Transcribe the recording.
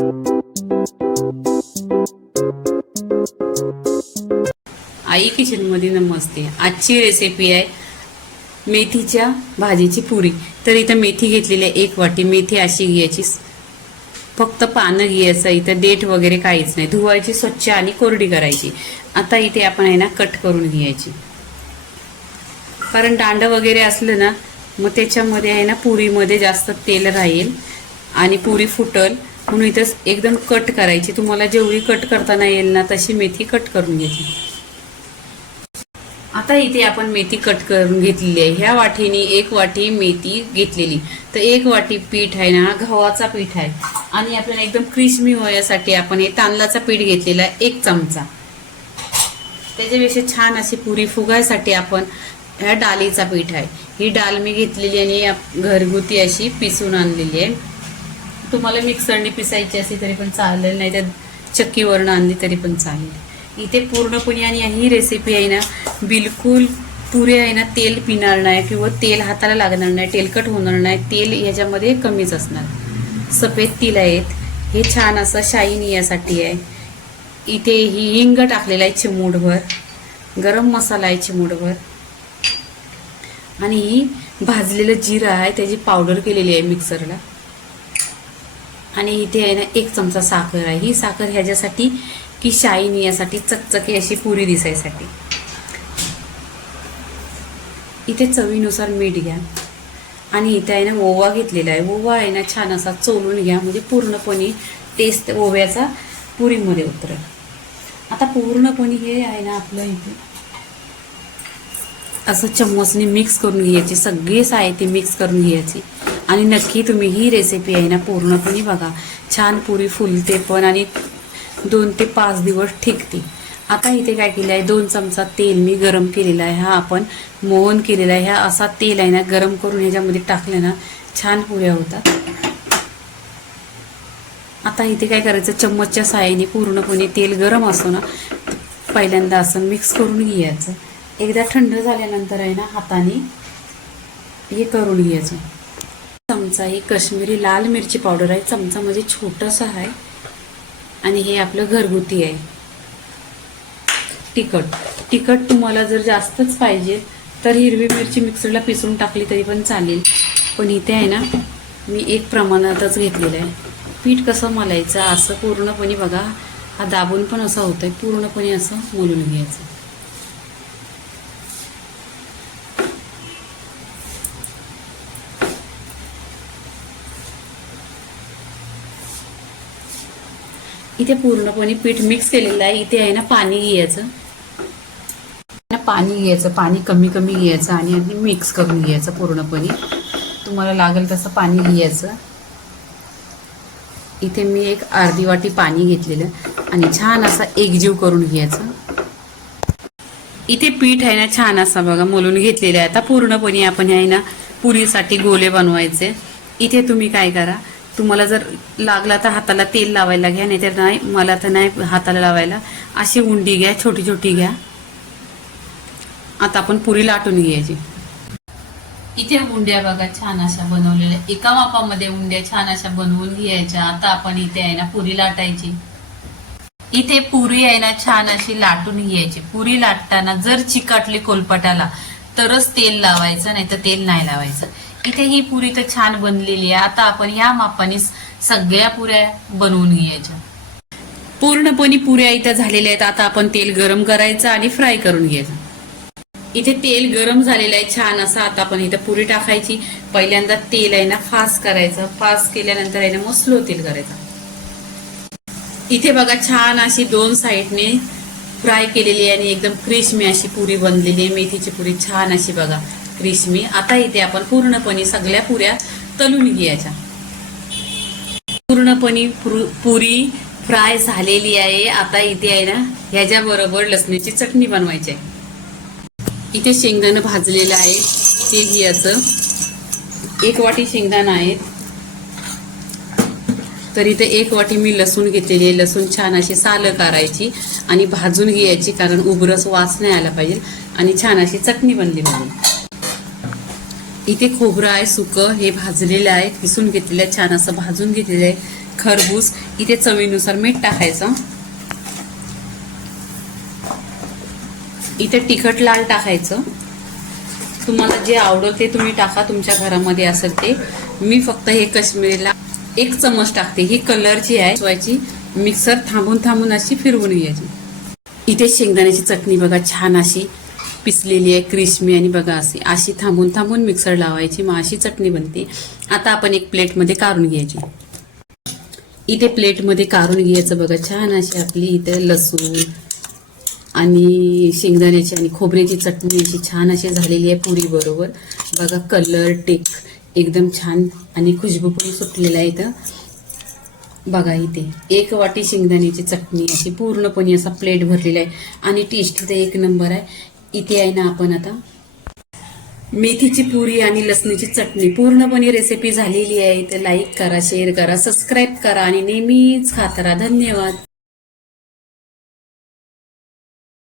आई kitchen मध्ये नमस्ते। आजची recipe आहे मेथीच्या भाजीची पुरी। तर इथं मेथी घेतलेली आहे 1 वाटी। मेथी अशी घ्यायची, फक्त पानं घ्यायचं, इथं देठ वगैरे काहीच नाही, धुवायची स्वच्छ आणि कोरडी करायची। आता इथे आपण आहे ना कट करून घ्यायची, कारण दांड वगैरे असलं ना मग त्याच्यामध्ये आहे ना पुरीमध्ये जास्त तेल राहील आणि पुरी फुटल, म्हणून इथं एकदम कट करायची। तुम्हाला जेवढी कट करताना येईल ना तशी मेथी कट करून घ्यायची। आता इथे आपण मेथी कट करून घेतलेली आहे। ह्या वाटीने 1 वाटी मेथी घेतलेली, तर 1 वाटी पीठ आहे ना गव्हाचा पीठ आहे, आणि आपल्याला एकदम क्रिस्पी होण्यासाठी आपण हे तांदळाचा पीठ घेतलेला आहे 1 चमचा। त्याच्यापेक्षा छान अशी पुरी फुगायसाठी आपण ह्या डाळीचा पीठ आहे, ही डाळ मी घेतलेली आणि घरगुती अशी पिसून आणलेली आहे। तुम्हाला मिक्सरने पिसायची असेल तरी पण चालेल, नाही तर चक्कीवरनं आणली तरी पण चालेल। इथे पूर्णपणे आणि ही रेसिपी आहे ना बिलकुल पुरे आहे ना तेल पिणार नाही किंवा तेल हाताला लागणार नाही, तेलकट होणार नाही, तेल ह्याच्यामध्ये कमीच असणार। सफेद तिल आहेत, हे छान असं शाईन यासाठी आहे। इथे ही हिंग टाकलेला आहे चिमूटभर, गरम मसाला आहे चिमूटभर, आणि ही भाजलेलं जिरा आहे त्याची पावडर केलेली आहे मिक्सरला, आणि इथे आहे ना 1 चमचा साखर आहे। ही साखर ह्याच्यासाठी की शाईन यासाठी, चकचकी अशी पुरी दिसायसाठी। इथे चवीनुसार मीठ घ्या, आणि इथे आहे ना ओवा घेतलेला आहे। ओवा आहे ना छान असा चोळून घ्या, म्हणजे पूर्णपणे टेस्ट ओव्याचा पुरीमध्ये उतरेल। आता पूर्णपणे हे आहे ना आपलं इथे असं चम्मचने मिक्स करून घ्यायची, सगळी साहित्य मिक्स करून घ्यायची, आणि नक्की तुम्ही ही रेसिपी आहे ना पूर्णपणे बघा, छान पुरी फुलते पण आणि 2 ते 5 दिवस टिकते। आता इथे काय केलं आहे, 2 चमचा तेल मी गरम केलेला आहे, हा आपण मोहन केलेला आहे। ह्या असा तेल आहे ना गरम करून ह्याच्यामध्ये टाकलं ना छान पुऱ्या होतात। आता इथे काय करायचं, चम्मचच्या साहाय्याने पूर्णपणे तेल गरम असतो ना पहिल्यांदा असं मिक्स करून घ्यायचं। एकदा थंड झाल्यानंतर आहे ना हाताने हे करून घ्यायचं। चमचा ही काश्मीरी लाल मिरची पावडर आहे, चमचा म्हणजे छोटासा आहे, आणि हे आपलं घरगुती आहे तिखट तुम्हाला जर जास्तच पाहिजे तर हिरवी मिरची मिक्सरला पिसून टाकली तरी पण चालेल, पण इथे आहे ना मी 1 प्रमाणातच घेतलेलं आहे। पीठ कसं मलायचं असं पूर्णपणे बघा, हा दाबून पण असं होतंय, पूर्णपणे असं मलून घ्यायचं। इथे पूर्णपणे पीठ मिक्स केलेलं आहे। इथे आहे ना पाणी घ्यायचं, पाणी कमी घ्यायचं, आणि मिक्स करून घ्यायचं पूर्णपणे, तुम्हाला लागेल तसं पाणी घ्यायचं। इथे मी 1 अर्धी वाटी पाणी घेतलेलं, आणि छान असा एकजीव करून घ्यायचं। इथे पीठ आहे ना छान असा बघा मलून घेतलेलं आहे। आता पूर्णपणे आपण आहे ना पुरीसाठी गोले बनवायचे। इथे तुम्ही काय करा, तुम्हाला जर लागला तर हाताला तेल लावायला घ्या, नाही तर नाही, मला तर नाही हाताला लावायला, अशी उंडी घ्या, छोटी छोटी घ्या। आता आपण पुरी लाटून घ्यायची। इथे उंड्या बघा छान अशा बनवलेल्या, एका मापामध्ये उंड्या छान अशा बनवून घ्यायच्या। आता आपण इथे आहे ना पुरी लाटायची। इथे पुरी आहे ना छान अशी लाटून घ्यायची। पुरी लाटताना जर चिकटली कोलपटाला तरच तेल लावायचं, नाही तर तेल नाही लावायचं। इथे ही पुरी तर छान बनलेली आहे। आता आपण ह्या मापाने सगळ्या पुऱ्या बनवून घ्यायच्या। पूर्णपणे पुऱ्या इथं झालेल्या आहेत। आता आपण तेल गरम करायचं आणि फ्राय करून घ्यायचं। इथे तेल गरम झालेलं आहे छान असं। आता आपण इथं पुरी टाकायची। पहिल्यांदा तेल आहे ना फास्ट करायचं, फास्ट केल्यानंतर आहे ना मग स्लो तेल करायचं। इथे बघा छान अशी 2 साइडने फ्राय केलेली आहे, आणि एकदम क्रिस्पी अशी पुरी बनलेली आहे। मेथीची पुरी छान अशी बघा क्रिस्पी। आता इथे आपण पूर्णपणे सगळ्या पुऱ्या तळून घ्यायच्या। पूर्णपणे पुरी फ्राय झालेली आहे। आता इथे आहे ना ह्याच्या बरोबर लसणाची चटणी बनवायची आहे। इथे शेंगदाणा भाजलेलं आहे, ते घ्यायचं। 1 वाटी शेंगदाणा आहेत, तर इथे 1 वाटी मी लसूण घेतलेली आहे। लसूण छान अशी सालं काढायची आणि भाजून घ्यायची, कारण उग्रस वास नाही आला पाहिजे, आणि छान अशी चटणी बनली पाहिजे। इथे खोबरं आहे सुकं, हे भाजलेलं आहे, किसून घेतलेलं आहे, छान असं भाजून घेतलेलं आहे। खरबूज, इथे चवीनुसार मीठ टाकायचं, इथे तिखट लाल टाकायचं, तुम्हाला जे आवडेल ते तुम्ही टाका, तुमच्या घरामध्ये असेल ते. मी फक्त हे काश्मीरीला 1 चमच टाकते, ही कलरची आहे. शिवायची मिक्सर थांबून थांबून अशी फिरवून घ्यायची. इथे शेंगदाण्याची चटणी बघा छान अशी पिसलेली आहे, क्रिस्मी, आणि बघा अशी थांबून थांबून मिक्सर लावायची, मग अशी चटणी बनते. आता आपण एक प्लेटमध्ये काढून घ्यायची. इथे प्लेटमध्ये काढून घ्यायचं बघा छान अशी आपली इथे लसूण आणि शेंगदाण्याची आणि खोबऱ्याची चटणी अशी छान अशी झालेली आहे पुरी बरोबर. बघा कलर एकदम छान आणि खुशबू पण सुटलेला आहे इथं. बघा इथे 1 वाटी शेंगदाण्याची चटणी अशी पूर्णपणे असा प्लेट भरलेला आहे आणि टेस्ट इथे 1 नंबर आहे. इथे आहे ना आपण आता मेथीची पुरी आणि लसणीची चटणी पूर्णपणे रेसिपी झालेली आहे. इथे लाईक करा, शेअर करा, सबस्क्राईब करा आणि नेहमीच खात राहा. धन्यवाद.